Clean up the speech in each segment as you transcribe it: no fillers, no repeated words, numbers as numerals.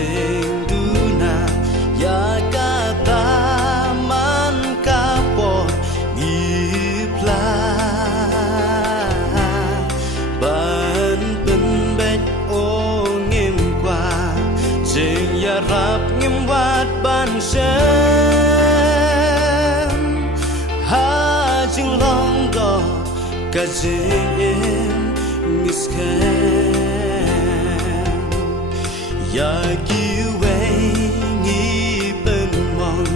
sing duna ya kataman kapor ngipla ban pen bech o ngim qua sing ya rap ngim wat ban sen ha jing long do ka jing in ngisken ya ki wei ngi pen mong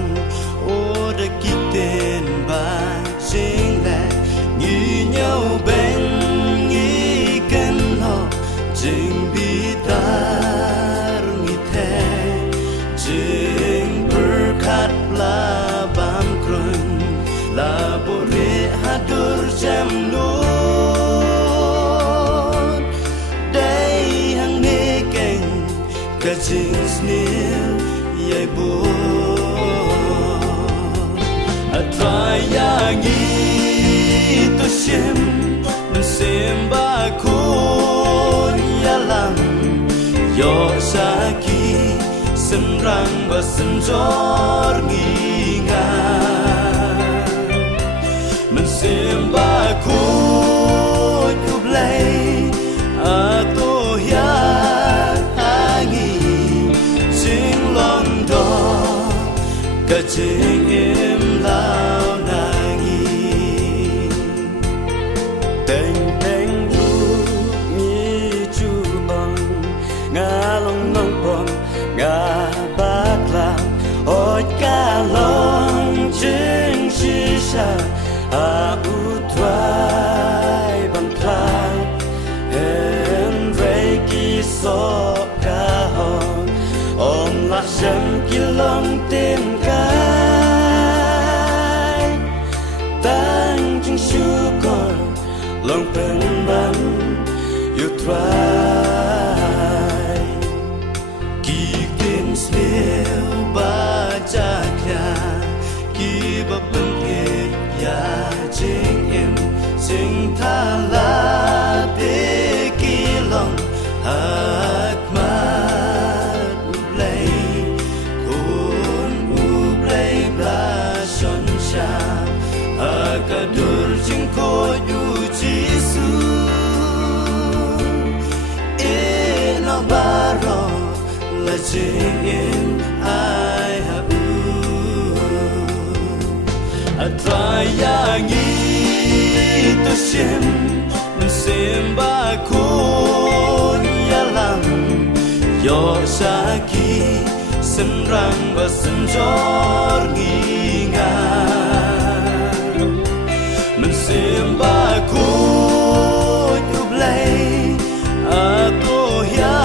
o da ki ten ba jing la ngi nhau ben ngi ken ho jing bi tar ngi the jing berkat la bam krun la bore hadur jam no Kajing snil yai bo atraya ngi to sim semba kon yalang yo saki senrang ba senjor nginga semba kon ublai ato ya Kajing im lao nangi Teng teng lu mi chu bang Ngalong nong pom nga bát lang Ôi ca long chinh chi sa A u thoai bằng plan Hen rei ki so ca hong Om lạc sân ki long tim Long pen ban you try ki tin sleu ba cha kya ki ba pen ke ya jing em sing tha la te ki long hak ma u play kun u play bla son sha akadur jing ko yu Jisu ina baro la jing ai ha u atraya ngi to sim semba kon yalang yo saki senrang ba senjor nginga semba ku nyublai aku ya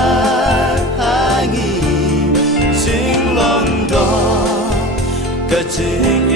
hangi sing long do ka jing